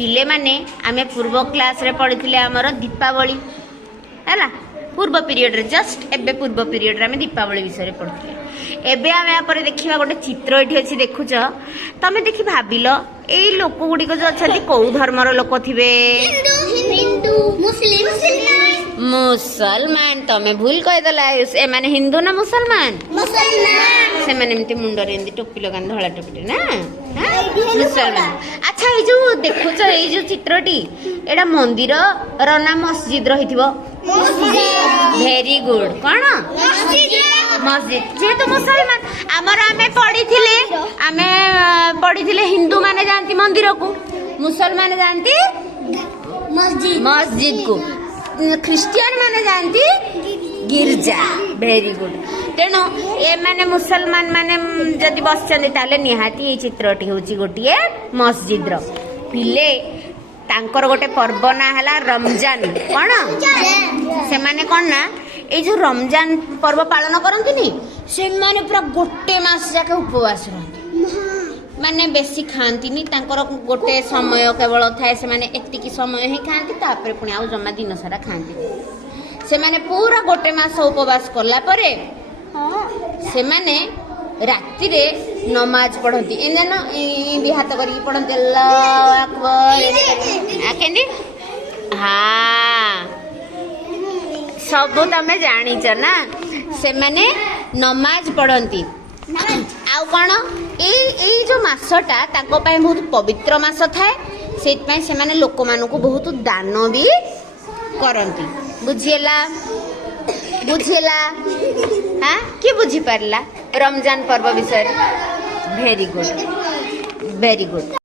पिले माने आमे पूर्व क्लास रे पढ़िथिले हमर दीपावली हैला पूर्व पीरियड रे जस्ट एबे पूर्व पीरियड रे आमे दीपावली विषय रे पढ़िथिले एबे आमे या परे देखिबा गोटे चित्र एठी अछि देखुछ तमे देखि भाबिलो एई लोक गुडी को जो अछथि को धर्मर लोक थिबे हिंदू मुस्लिम मुसलमान तमे भूल कह देला ए माने हिंदू ना मुसलमान से माने एमती मुंडर एमती टोपी लगान धळा टोपी ना मुसलमान अच्छा ए जो देखुछ ए जो चित्रटी एडा मंदिर रो ना मस्जिद रहिथिबो वेरी गुड कोन मस्जिद जेहेतु मुसलमान आमर आमे पढ़िथिले हिंदू माने जानती मंदिर को मुसलमान जानती मस्जिद को ख्रिस्टियन माने जानती गिरजा वेरी गुड तेणु ए माने मुसलमान माने जदि बसचंदी ताले निहाती ए चित्रटी होची गोटिए मस्जिद रो पिले तांकर गोटे पर्व ना हला रमजान कोन से माने कोन ना ए जो रमजान पर्व पालन करंतिनी से माने पूरा गोटे मास जाके उपवास रहंती माने बेसी खांतीनी तांकर गोटे समय केवल थाए से माने एतिकी समय ही खांती तापर पुणी आउ जमा दिन सारा खांती से माने पूरा गोटे मास उपवास करला परे से माने राति रे नमाज पढ़ती एने न भी हाथ करी पढ़ती अल्लाह अकबर केंदी हाँ सब तमे जानिच ना से माने नमाज पढ़ती आउ कौन ये जो मासटा ताको पाए बहुत पवित्र मास थाए से माने लोक मानकु बहुत दान भी करती बुझेला हाँ कि बुझी पारला रमजान पर्व विषय वेरी गुड